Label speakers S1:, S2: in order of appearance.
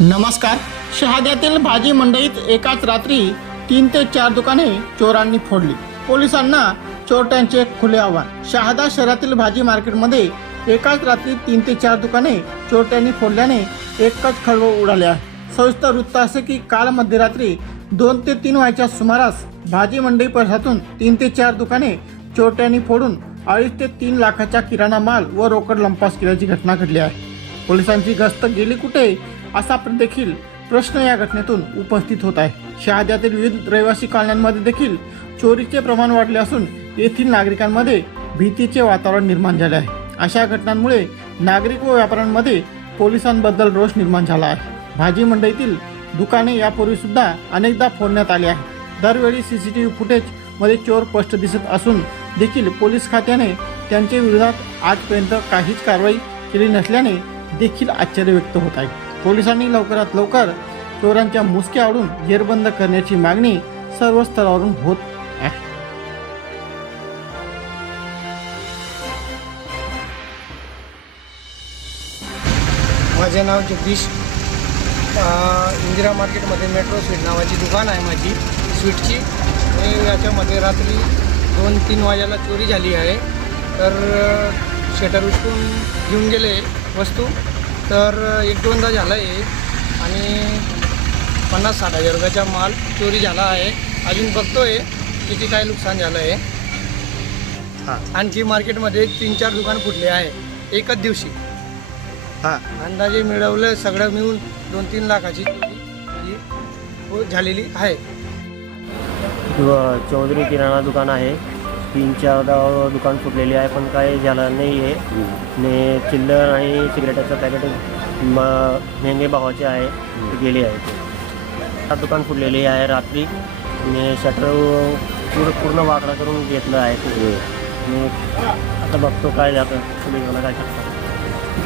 S1: नमस्कार. शहाद्यातील भाजी मंडईत एकाच रात्री तीन ते चार दुकाने चोरांनी फोडली. पोलिसांना चोरट्यांचे खुले आव्हान. शहादा शहरातील भाजी मार्केटमध्ये एकाच रात्री तीन ते चार दुकाने चोरट्यांनी फोडल्याने एकच खळबळ उडाले आहे. सविस्तर वृत्त असे की काल मध्यरात्री दोन ते तीन वाजच्या सुमारास भाजी मंडई परिसरातून तीन ते चार दुकाने चोरट्यांनी फोडून अडीच ते तीन लाखाचा किराणा माल व रोकड लंपास केल्याची घटना घडली आहे. पोलिसांची गस्त गेली कुठे? असा देखील प्रश्न या घटनेतून उपस्थित होत आहे. शहाद्यातील विविध रहिवासी कॉलन्यांमध्ये देखील चोरीचे प्रमाण वाढले असून येथील नागरिकांमध्ये भीतीचे वातावरण निर्माण झाले आहे. अशा घटनांमुळे नागरिक व व्यापाऱ्यांमध्ये पोलिसांबद्दल रोष निर्माण झाला आहे. भाजी मंडईतील दुकाने यापूर्वी सुद्धा अनेकदा फोडण्यात आली आहे दरवेळी सी सी टी फुटेजमध्ये चोर स्पष्ट दिसत असून देखील पोलीस खात्याने त्यांच्या विरोधात आजपर्यंत काहीच कारवाई केली नसल्याने देखील आश्चर्य व्यक्त होत आहे. पोलिसांनी लवकरात लवकर चोरांच्या मुसक्या आडून जेरबंद करण्याची मागणी सर्व स्तरावरून होत आहे.
S2: माझे नाव जगदीश. इंदिरा मार्केटमध्ये मेट्रो स्वीट नावाची दुकान आहे माझी. स्वीटची. आणि याच्यामध्ये रात्री दोन तीन वाजायला चोरी झाली आहे. तर शटर उचलून घेऊन गेले वस्तू. तर एक दोनदा झालं आहे आणि पन्नास साठ हजार रुपयाचा माल चोरी झाला आहे. अजून बघतोय किती काय नुकसान झालं आहे.
S3: हां.
S2: आणखी मार्केटमध्ये तीन चार दुकान फुटले आहे. एकच दिवशी.
S3: हां.
S2: अंदाजे मिळवलं सगळं मिळून दोन तीन लाखाची ही झालेली आहे.
S4: चौधरी किराणा दुकान आहे. तीन चार दुकान फुटलेली आहे पण काय झालं नाही आहे. आणि चिल्लर आणि सिगरेटाचं पॅकेट म मेहंगे भावाचे आहे गेले आहे दुकान फुटलेली आहे रात्री. आणि शटर पूर्ण पूर्ण वाकडा करून घेतलं आहे. आता बघतो काय जातं मला काय शकतात